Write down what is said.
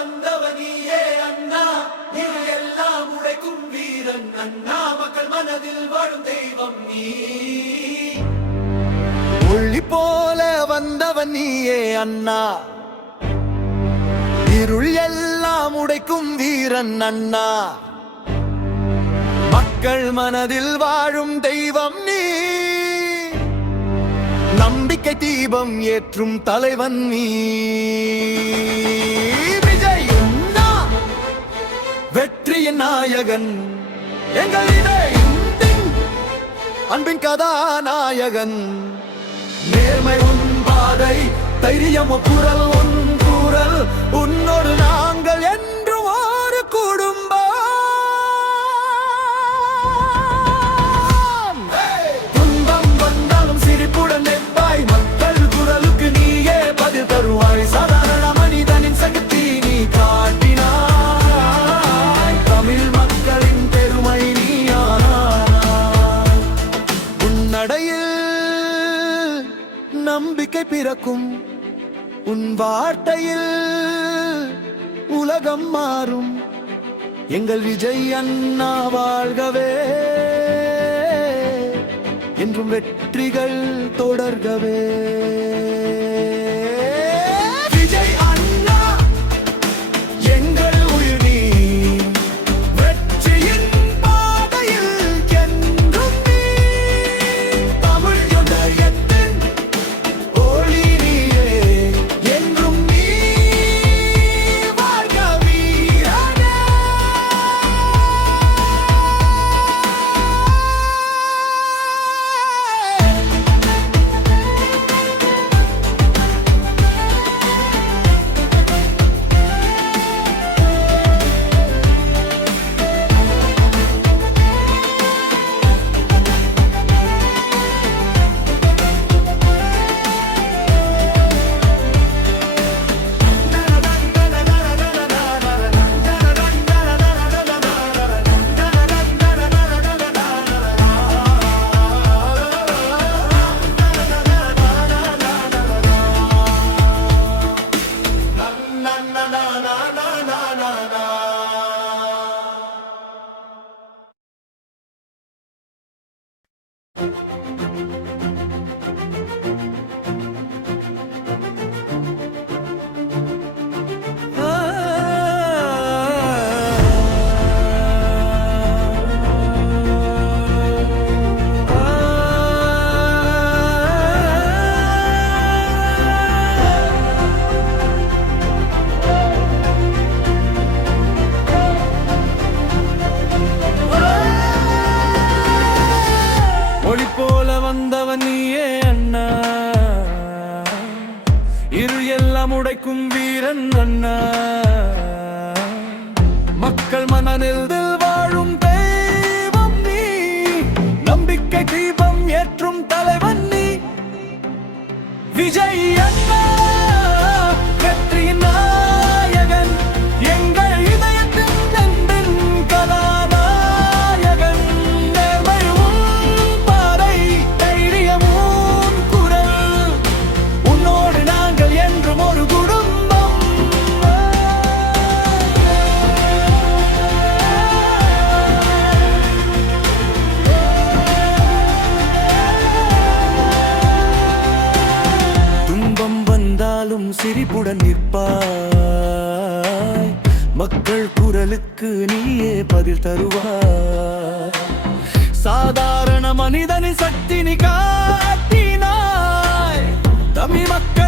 வந்தவனியே அண்ணா, இது எல்லாம் உடைக்கும் வீரன் அண்ணா, மக்கள் மனதில் வாழும் தெய்வம் நீ. ஒளி போல வந்தவன் நீயே அண்ணா, இருள் எல்லாம் உடைக்கும் வீரன் அண்ணா, மக்கள் மனதில் வாழும் தெய்வம் நீ. நம்பிக்கை தீபம் ஏற்றும் தலைவன் நீ. விஜய் அண்ணா வெற்றியின் நாயகன், எங்கள் அன்பின் கதாநாயகன். நேர்மை உன் பாதை, தைரியம் குரல் உன் குரல், உன்னோடு நாங்கள் என்று ஒரு குடும்பம். துன்பம் வந்தாலும் சிரிப்புடன் நெப்பாய், மக்கள் குரலுக்கு நீயே பதில் தருவாய். சாதாரண மனிதனின் சக்தி நீ காட்டினாய், தமிழ் மக்களின் பெருமை நீயானாய். உன்னடையில் நம்பிக்கை பிறக்கும், உன் வார்த்தையில் உலகம் மாறும். எங்கள் விஜய் அண்ணா வாழ்கவே, என்றும் வெற்றிகள் தொடர்கவே. விஜய் அண்ணா எங்கள் உயிர் நீ, வெற்றியின் பாதையில் என்றும் நீ. தமிழ் இதயத்தின் ஒளி நீயே, என்றும் நீ வாழ்க வீரனே. ஒளி போல வந்தவன் நீயே அண்ணா, இருள் எல்லாம் உடைக்கும் வீரன் அண்ணா, மக்கள் மனதில் வாழும் தெய்வம் நீ. நம்பிக்கை தீபம் ஏற்றும் தலைவன் நீ. விஜய் அண்ணா வெற்றியின் நாயகன், எங்கள் இதயத்தின் அன்பின் கதாநாயகன். நேர்மை உன் பாதை, தைரியம் உன் குரல், உன்னோடு நாங்கள் என்றும் ஒரு குடும்பம். துன்பம் வந்தாலும் சிரிப்புடன் நிற்பாய், மக்கள் குரலுக்கு நீயே பதில் தருவாய். சாதாரண மனிதனின் சக்தி நீ காட்டினாய், தமிழ் மக்கள்